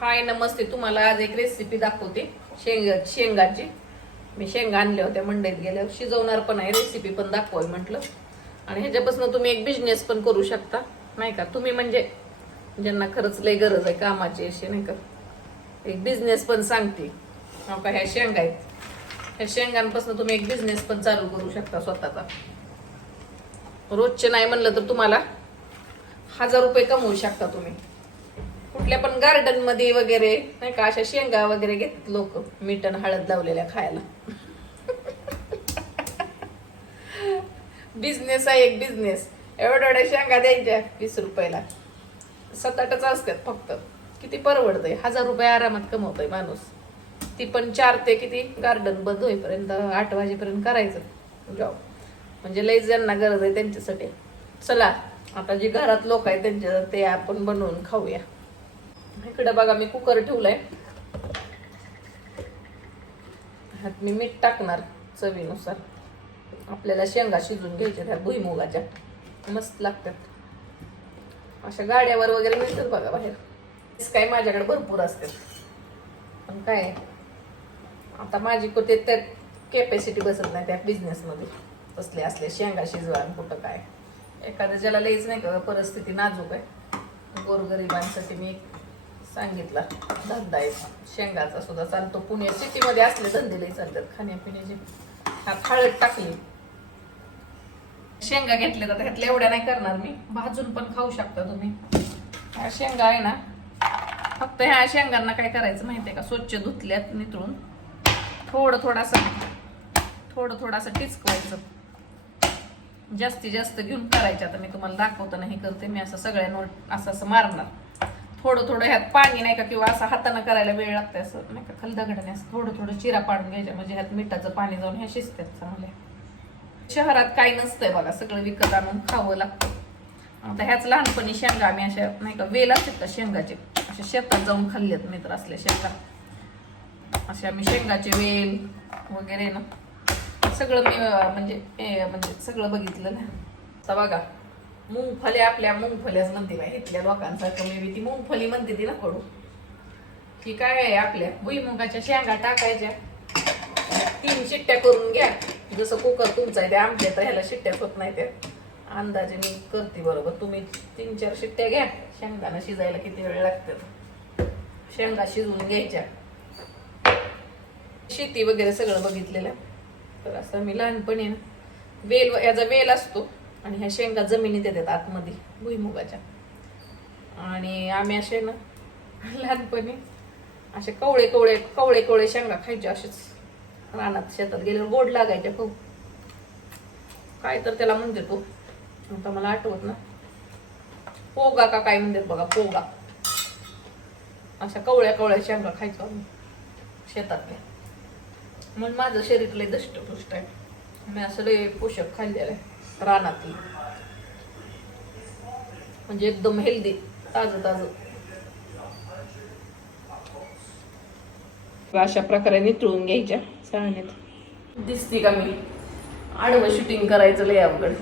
हाय नमस्ते. तुम्हाला आज एक रेसिपी दाखवते. शेंग शेंगाची. मी शेंगा आणल्या होत्या मंडईत गेल्यावर शिजवणार पण आहे. रेसिपी पण दाखवाय म्हटलं. आणि ह्याच्यापासून तुम्ही एक बिझनेस पण करू शकता. नाही का? तुम्ही म्हणजे ज्यांना खरंच लय गरज आहे कामाची अशी नाही का? एक बिझनेस पण सांगते. हो का? ह्या शेंगा आहेत. ह्या शेंगांपासून तुम्ही एक बिझनेस पण चालू करू शकता स्वतःचा. रोजचे नाही म्हणलं तर तुम्हाला हजार रुपये कमवू शकता तुम्ही. कुठल्या पण गार्डनमध्ये वगैरे नाही का अशा शेंगा वगैरे घेतात लोक. मीठ आणि हळद लावलेल्या खायला. बिझनेस आहे एक बिझनेस एवढ्या एवढ्या शेंगा द्यायच्या वीस रुपयाला. सात आठच असतात फक्त. किती परवडतंय? हजार रुपये आरामात कमवतोय माणूस. ती पण चार ते किती? गार्डन बंद होईपर्यंत आठ वाजेपर्यंत करायचं. जॉब म्हणजे लई ज्यांना गरज आहे त्यांच्यासाठी. चला आता जे घरात लोक आहेत त्यांच्या ते आपण बनवून खाऊया. इकडं बघा मी कुकर ठेवलाय. ह्यात मी मीठ टाकणार चवीनुसार. आपल्याला शेंगा शिजून घ्यायच्या त्या भुईमुगाच्या. मस्त लागतात. अशा गाड्यावर वगैरे मिळतात बघा बाहेर. काय माझ्याकडे भरपूर असतात. पण काय आता माझी कुठे त्यात कॅपॅसिटी बसत नाही त्या बिझनेसमध्ये तसले असले शेंगा शिजवा आणि कुठं काय. एखाद्या ज्याला लईच नाही का परिस्थिती नाजूक आहे. गोरगरिबांसाठी मी सांगितला. धंदा आहे. शेंगाचा सुद्धा चालतो. पुणे सिटीमध्ये असले धंदेलाही चालतात. खाण्यापिण्याचे. हा हळद टाकली. शेंगा घेतल्या तर ह्यातल्या एवढ्या नाही करणार मी. भाजून पण खाऊ शकता तुम्ही. ह्या शेंगा आहे ना. फक्त ह्या शेंगांना काय करायचं माहितीये का? स्वच्छ धुतल्यात नितळून. थोडं थोडासा थोडं थोडासा टिचकवायचं. जास्तीत जास्त घेऊन करायचं. आता मी तुम्हाला दाखवताना हे करते. मी असं सगळ्यांवर असं असं मारणार. थोडं थोडं ह्यात पाणी नाही का किंवा असं हातानं करायला वेळ लागते असं नाही का खाली दगडाने असं थोडं थोडं चिरा पाडून घ्यायच्या. म्हणजे ह्यात मिठाचं पाणी जाऊन ह्या शिजतात चांगल्या. शहरात काही नसतंय बघा सगळं विकत आणून खावं लागतं. आता ह्याच लहानपणी शेंगा आम्ही अशा नाही का वेल असतात का शेंगाचे? अशा शेतात जाऊन खाल्लेत मित्र असल्या शेंगा अशा आम्ही शेंगाचे वेल वगैरे ना सगळं मी म्हणजे म्हणजे सगळं बघितलं ना आता बघा मुंगफली आपल्या मुंगफल्याच म्हणते बाई इथल्या लोकांसारखं मी बी ती मुंगफली म्हणते ती ना कडू की काय आहे आपल्या भुईमुगाच्या शेंगा टाकायच्या. तीन शिट्ट्या करून घ्या. जसं कुकर तुमचं आहे ते आमच्या तर ह्याला शिट्ट्याच होत नाही त्या. अंदाजे मी करते बरोबर. तुम्ही तीन चार शिट्ट्या घ्या. शेंगाना शिजायला किती वेळ लागतात शेंगा शिजवून घ्यायच्या. शेती वगैरे सगळं बघितलेलं. तर असं मी लहानपणी ना वेल याचा वेल असतो. आणि ह्या शेंगा जमिनीत येतात आतमध्ये भुईमुगाच्या. आणि आम्ही असे ना लहानपणी असे कवळे कवळे कवळे कवळे शेंगा खायचे असेच. रानात शेतात गेल्यावर गोड लागायचे खूप. काय तर त्याला म्हणते तो. आता मला आठवत ना. पोगा का काय म्हणतात बघा पोगा. अशा कवळ्या कवळ्या शेंगा खायचो आम्ही शेतातल्या. म्हणून माझं शरीर लय दष्टपुष्ट आहे. मी असं लय पोषक खाल्लेलं आहे. रानातली. म्हणजे एकदम हेल्दी ताजं ताजं. अशा प्रकारे नितळून घ्यायच्या चाळणीत दिसती का मी? आडवं शूटिंग करायचं लय अवघड.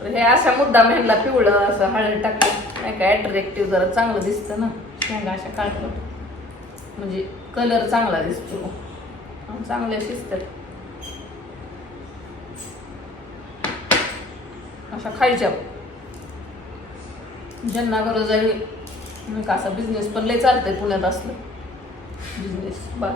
तर हे अशा मुद्दा ह्यांना पिवळं असं हळद टाकतं नाही का? अट्रॅक्टिव्ह जरा चांगलं दिसतं ना. शेंगा अशा काढलं म्हणजे कलर चांगला दिसतो. आणि चांगल्या शिजतात अशा खायच्या. ज्यांना गरज आहे का असा बिझनेस पण लय चालतंय पुण्यात असलं. बिझनेस बा